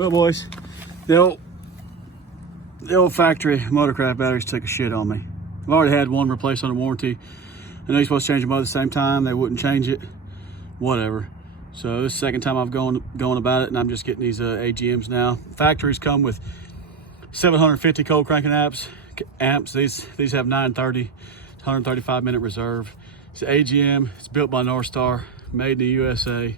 Well, boys, the old factory motorcraft batteries took a shit on me. I've already had one replaced under warranty. I know you're supposed to change them both at the same time. They wouldn't change it. Whatever. So this is the second time I've gone about it, and I'm just getting these AGMs now. Factories come with 750 cold cranking amps. These have 930, 135-minute reserve. It's an AGM. It's built by North Star, made in the USA.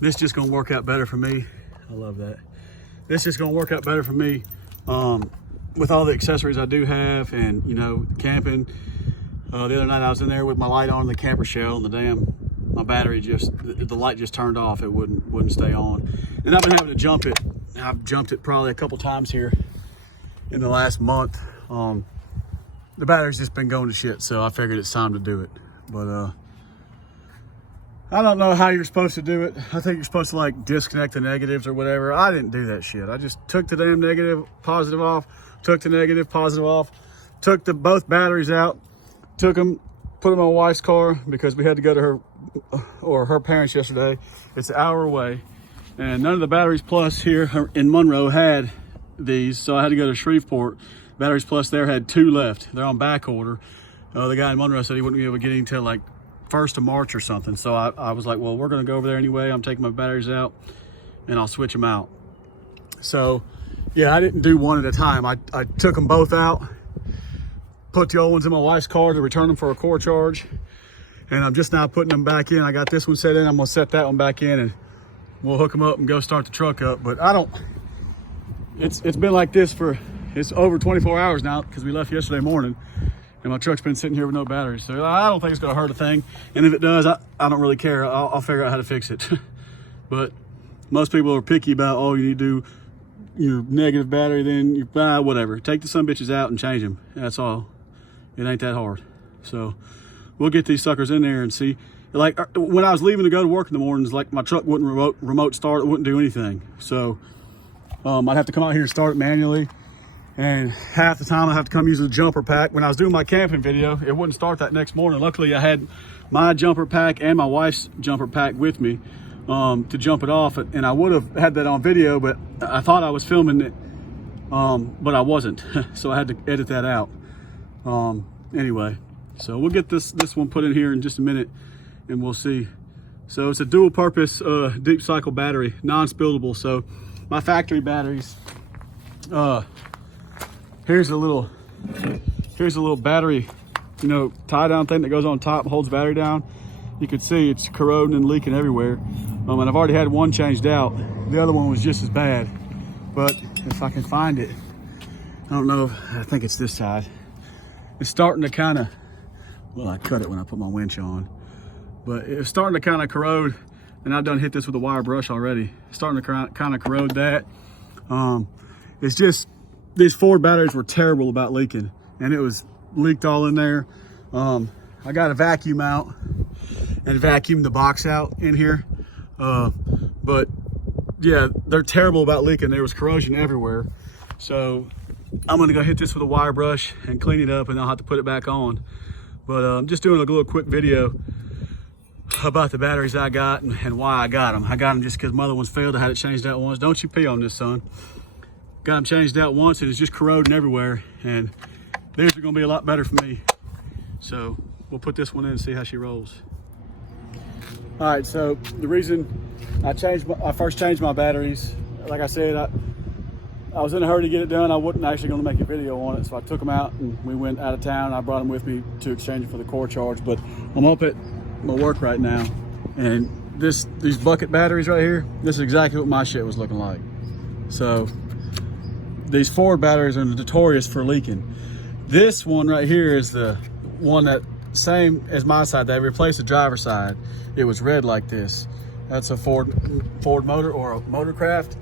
This is just gonna work out better for me. I love that. This is gonna work out better for me with all the accessories I do have, and you know, camping. The other night I was in there with my light on in the camper shell, and my battery the light just turned off. It wouldn't stay on, and I've been having to jump it. I've jumped it probably a couple times here in the last month. The battery's just been going to shit, so I figured it's time to do it. But I don't know how you're supposed to do it. I think you're supposed to like disconnect the negatives or whatever. I didn't do that shit. I just took the damn negative, positive off, took the negative, positive off, took both batteries out, took them, put them on my wife's car because we had to go to her parents yesterday. It's an hour away, and none of the Batteries Plus here in Monroe had these, so I had to go to Shreveport. Batteries Plus there had 2 left. They're on back order. The guy in Monroe said he wouldn't be able to get any until like 1st of March or something. So I was like, well, we're gonna go over there anyway. I'm taking my batteries out and I'll switch them out. So yeah, I didn't do one at a time. I took them both out, put the old ones in my wife's car to return them for a core charge. And I'm just now putting them back in. I got this one set in. I'm gonna set that one back in, and we'll hook them up and go start the truck up. But it's been like this it's over 24 hours now because we left yesterday morning, and my truck's been sitting here with no batteries. So I don't think it's gonna hurt a thing. And if it does, I don't really care. I'll figure out how to fix it. But most people are picky about, oh, you need to do your negative battery, then you whatever. Take the bitches out and change them. That's all. It ain't that hard. So we'll get these suckers in there and see. Like when I was leaving to go to work in the mornings, like my truck wouldn't remote start. It wouldn't do anything. So I'd have to come out here and start it manually. And half the time I have to come use the jumper pack. When I was doing my camping video, it wouldn't start that next morning. Luckily I had my jumper pack and my wife's jumper pack with me to jump it off. And I would have had that on video, but I thought I was filming it, but I wasn't. So I had to edit that out. Anyway, so we'll get this one put in here in just a minute, and we'll see. So it's a dual purpose deep cycle battery, non-spillable. So my factory batteries, here's a little battery, you know, tie down thing that goes on top and holds the battery down. You can see it's corroding and leaking everywhere. And I've already had one changed out. The other one was just as bad. But if I can find it, I don't know, I think it's this side. It's starting to kind of, well, I cut it when I put my winch on, but it's starting to kind of corrode, and I've done hit this with a wire brush already. It's starting to kind of corrode that. It's just, these Ford batteries were terrible about leaking, and it was leaked all in there. I got a vacuum out and vacuumed the box out in here. But yeah, they're terrible about leaking. There was corrosion everywhere. So I'm gonna go hit this with a wire brush and clean it up, and I'll have to put it back on. But I'm just doing a little quick video about the batteries I got and why I got them. I got them just because my other ones failed. I had it changed out once. Don't you pee on this, son. Got them changed out once, and it's just corroding everywhere. And these are gonna be a lot better for me. So we'll put this one in and see how she rolls. All right, so the reason I first changed my batteries, like I said, I was in a hurry to get it done. I wasn't actually going to make a video on it, so I took them out and we went out of town. I brought them with me to exchange them for the core charge. But I'm up at my work right now, and these bucket batteries right here, this is exactly what my shit was looking like. So these Ford batteries are notorious for leaking. This one right here is the one that same as my side. They replaced the driver's side. It was red like this. That's a Ford motor or a Motorcraft.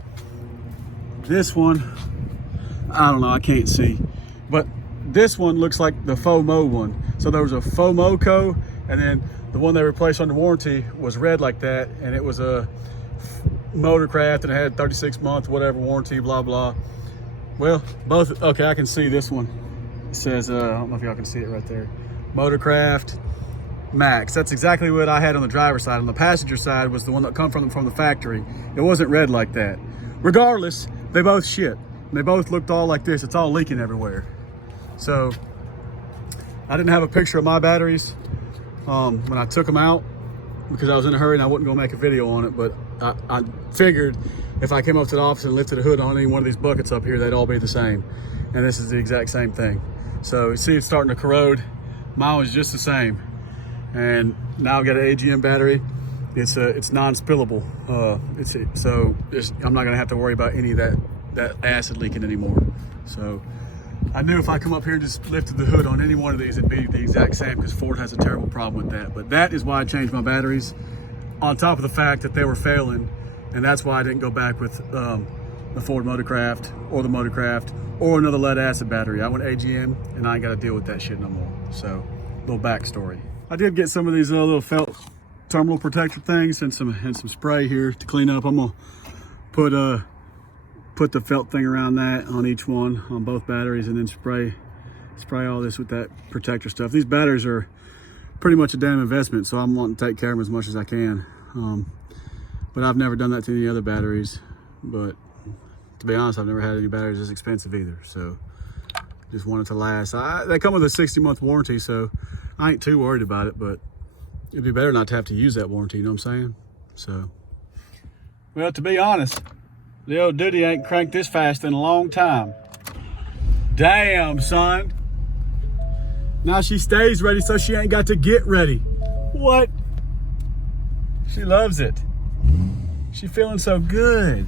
This one, I don't know, I can't see. But this one looks like the FOMO one. So there was a FOMOCO, and then the one they replaced under warranty was red like that, and it was a Motorcraft, and it had 36-month whatever warranty, blah blah. Well, both, okay, I can see this one. It says, I don't know if y'all can see it right there. Motorcraft, max. That's exactly what I had on the driver's side. On the passenger side was the one that come from the factory. It wasn't red like that. Regardless, they both shit. They both looked all like this. It's all leaking everywhere. So I didn't have a picture of my batteries when I took them out because I was in a hurry and I wasn't gonna make a video on it, but I figured if I came up to the office and lifted a hood on any one of these buckets up here, they'd all be the same. And this is the exact same thing. So you see it's starting to corrode. Mine was just the same. And now I've got an AGM battery. It's non-spillable. I'm not gonna have to worry about any of that acid leaking anymore. So I knew if I come up here and just lifted the hood on any one of these, it'd be the exact same, because Ford has a terrible problem with that. But that is why I changed my batteries, on top of the fact that they were failing. And that's why I didn't go back with the Ford Motorcraft or the Motorcraft or another lead acid battery. I went AGM and I ain't got to deal with that shit no more. So, little backstory. I did get some of these little felt terminal protector things and some spray here to clean up. I'm gonna put the felt thing around that on each one, on both batteries, and then spray all this with that protector stuff. These batteries are pretty much a damn investment, so I'm wanting to take care of them as much as I can. But I've never done that to any other batteries. But to be honest, I've never had any batteries this expensive either. So just want it to last. They come with a 60-month warranty, so I ain't too worried about it, but it'd be better not to have to use that warranty, you know what I'm saying? So, well, to be honest, the old duty ain't cranked this fast in a long time. Damn, son. Now she stays ready so she ain't got to get ready. What? She loves it. She feeling so good.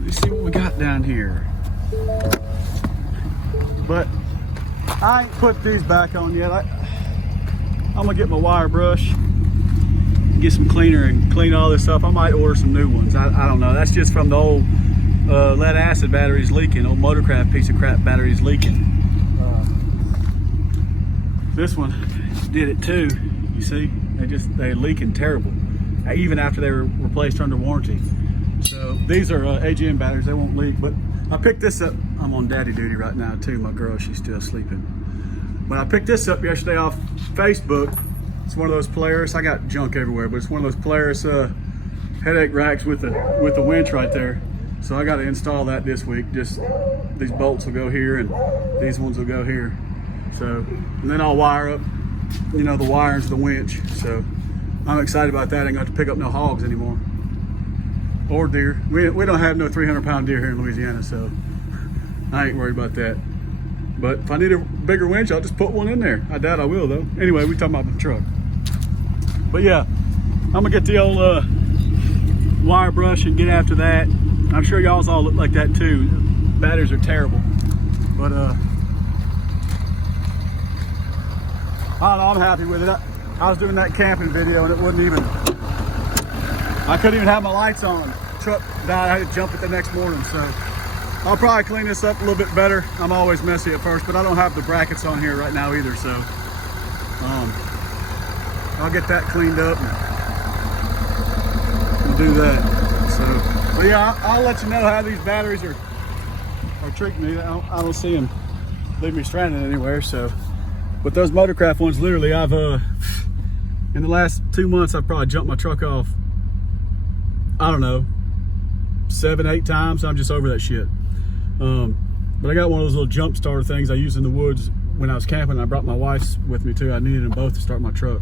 Let's see what we got down here. But I ain't put these back on yet. I'm gonna get my wire brush, get some cleaner and clean all this up. I might order some new ones. I don't know. That's just from the old lead acid batteries leaking, old Motorcraft piece of crap batteries leaking. This one did it too. You see, they're leaking terrible, even after they were replaced under warranty. So these are AGM batteries. They won't leak. But I picked this up. I'm on daddy duty right now too. My girl, she's still sleeping. But I picked this up yesterday off Facebook. It's one of those Polaris. I got junk everywhere, but it's one of those Polaris headache racks with the winch right there. So I got to install that this week. Just these bolts will go here and these ones will go here. So, and then I'll wire up, you know, the wire into the winch. So I'm excited about that. I ain't going to pick up no hogs anymore. Or deer. We don't have no 300-pound deer here in Louisiana, so I ain't worried about that. But if I need a bigger winch, I'll just put one in there. I doubt I will, though. Anyway, we talking about the truck. But yeah, I'm gonna get the old wire brush and get after that. I'm sure y'all's all look like that too. Batteries are terrible. But I don't know, I'm happy with it. I was doing that camping video and it wouldn't even, I couldn't even have my lights on. Truck died, I had to jump it the next morning, so I'll probably clean this up a little bit better. I'm always messy at first, but I don't have the brackets on here right now either, so I'll get that cleaned up and do that. So, but yeah, I'll let you know how these batteries are tricking me. I don't see them leave me stranded anywhere. So, but those Motorcraft ones, literally, I've in the last 2 months, I've probably jumped my truck off, I don't know, 7-8 times. I'm just over that shit. But I got one of those little jump starter things I used in the woods when I was camping. I brought my wife's with me too. I needed them both to start my truck.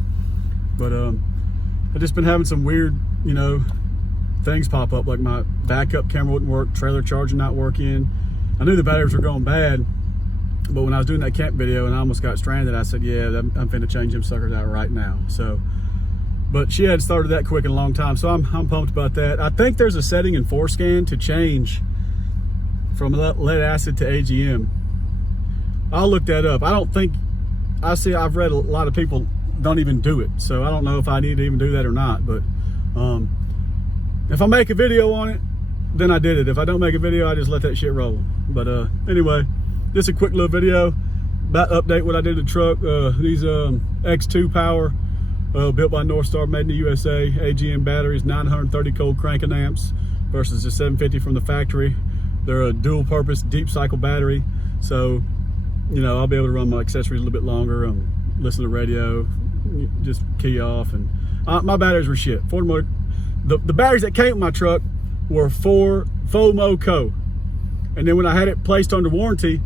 But I've just been having some weird, you know, things pop up, like my backup camera wouldn't work, trailer charging not working. I knew the batteries were going bad, but when I was doing that camp video and I almost got stranded, I said, yeah, I'm finna change them suckers out right now. So, but she hadn't started that quick in a long time, so I'm pumped about that. I think there's a setting in Forscan to change from lead acid to AGM. I'll look that up. I don't think, I've read a lot of people don't even do it, so I don't know if I need to even do that or not. But if I make a video on it, then I did it. If I don't make a video, I just let that shit roll. But anyway, just a quick little video about update what I did to the truck. These X2 Power, built by North Star, made in the USA, AGM batteries, 930 cold cranking amps versus the 750 from the factory. They're a dual purpose deep cycle battery, so you know I'll be able to run my accessories a little bit longer, listen to radio, just key off. And my batteries were shit. Ford motor, the batteries that came with my truck were for FOMO-CO. And then when I had it placed under warranty,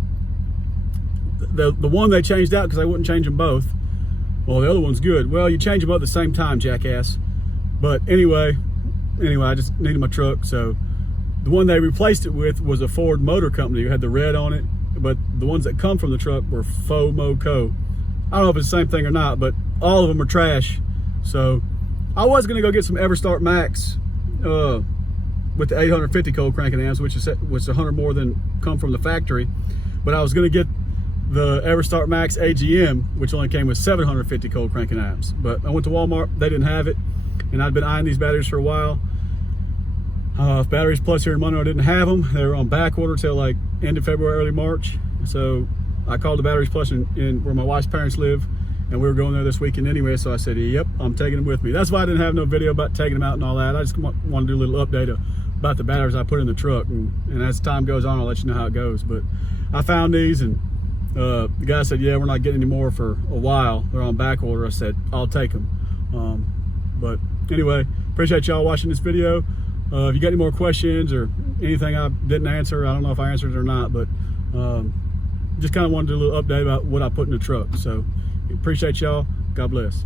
the one they changed out because I wouldn't change them both. Well, the other one's good. Well, you change them both at the same time, jackass. But anyway, I just needed my truck, so the one they replaced it with was a Ford Motor Company. It had the red on it, but the ones that come from the truck were FOMO-CO. I don't know if it's the same thing or not, but all of them are trash. So I was gonna go get some EverStart Max with the 850 cold cranking amps, which is 100 more than come from the factory. But I was gonna get the EverStart Max AGM, which only came with 750 cold cranking amps. But I went to Walmart, they didn't have it, and I'd been eyeing these batteries for a while. Batteries Plus here in Monroe didn't have them. They were on back order till like end of February, early March. So I called the Batteries Plus in where my wife's parents live, and we were going there this weekend anyway, so I said, yep, I'm taking them with me. That's why I didn't have no video about taking them out and all that. I just want to do a little update about the batteries I put in the truck, and as time goes on, I'll let you know how it goes. But I found these, and the guy said, yeah, we're not getting any more for a while. They're on back order. I said, I'll take them. But anyway, appreciate y'all watching this video. If you got any more questions or anything I didn't answer, I don't know if I answered it or not, but just kind of wanted to do a little update about what I put in the truck. So appreciate y'all. God bless.